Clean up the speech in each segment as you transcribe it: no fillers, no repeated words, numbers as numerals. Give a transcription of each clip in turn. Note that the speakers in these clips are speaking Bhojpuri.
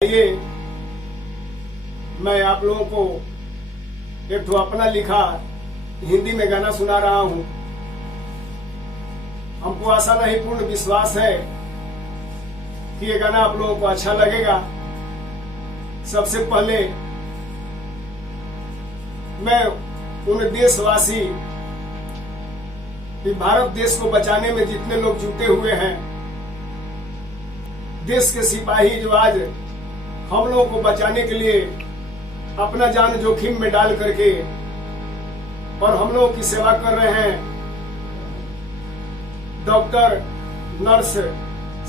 ये मैं आप लोगों को एक तो अपना लिखा हिंदी में गाना सुना रहा हूं। हमको आशा नहीं पूर्ण विश्वास है कि ये गाना आप लोगों को अच्छा लगेगा। सबसे पहले मैं उन देशवासी भारत देश को बचाने में जितने लोग जुटे हुए हैं, देश के सिपाही जो आज हम लोगों को बचाने के लिए अपना जान जोखिम में डाल करके और हम लोगों की सेवा कर रहे हैं, डॉक्टर, नर्स,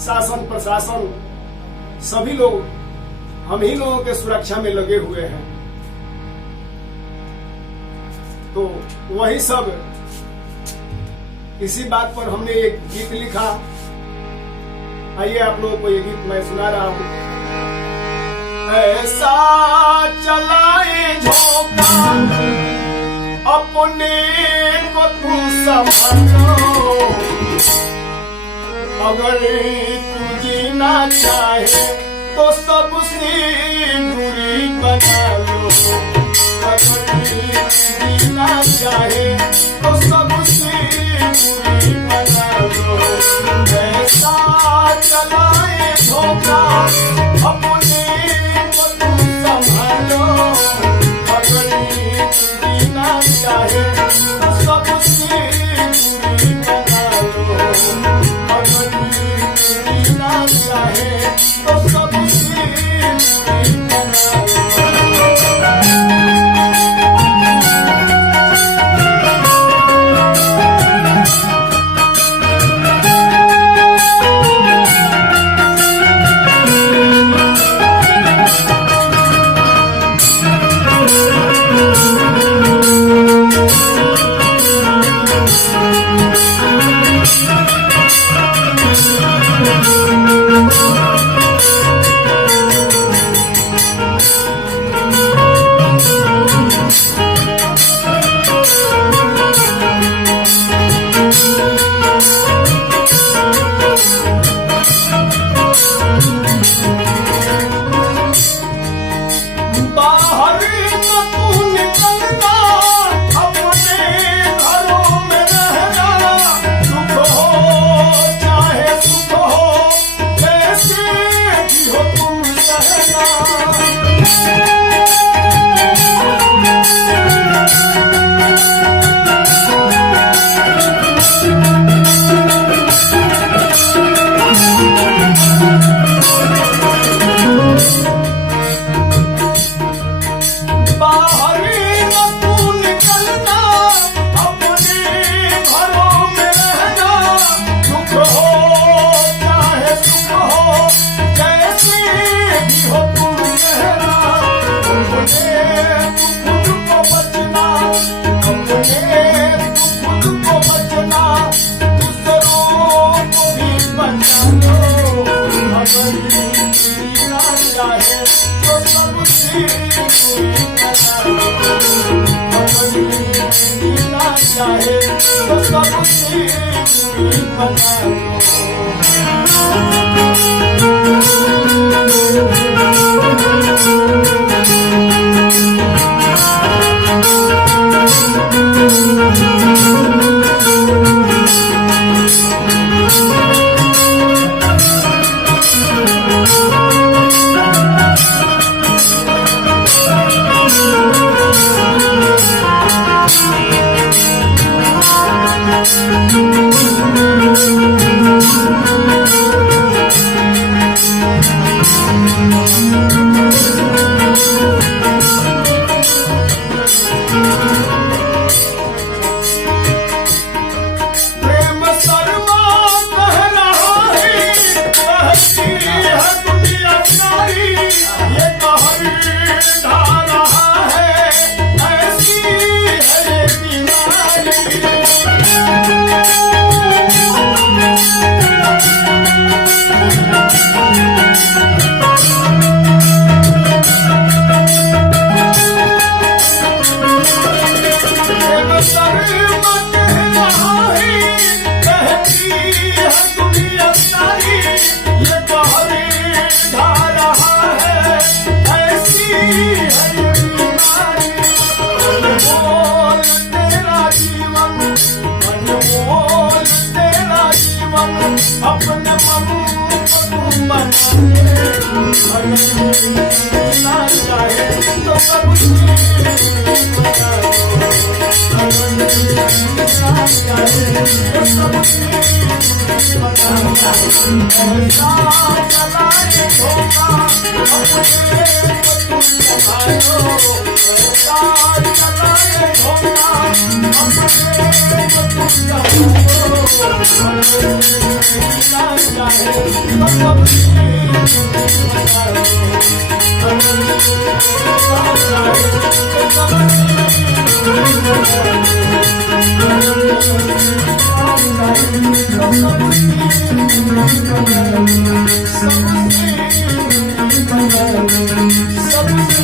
शासन प्रशासन सभी लोग हम ही लोगों के सुरक्षा में लगे हुए हैं। तो वही सब इसी बात पर हमने एक गीत लिखा। आइए आप लोगों को ये गीत मैं सुना रहा हूं। ऐसा चलाए झोंका अपने को तू संभालो, अगर तू जीना चाहे तो सबसे दूरी बना लो, अगर तू जीना चाहे तो सबसे दूरी बना लो। ऐसा चलाए झोंका अपने संभालो, अगर जीना चाहे तो सबसे दूरी बना लो, अगर जीना चाहे तो सबसे दूरी बना लो। चाहे तो सबसे दूरी बना लो। चाहे तो सबसे बता दो, चाहे तो सबसे बता दो। ऐसा चलाए धोखा अपने को तुम संभालो, ऐसा चलाए धोखा अपने को तुम संभालो। चाहे तो सबसे बता दो, सबसे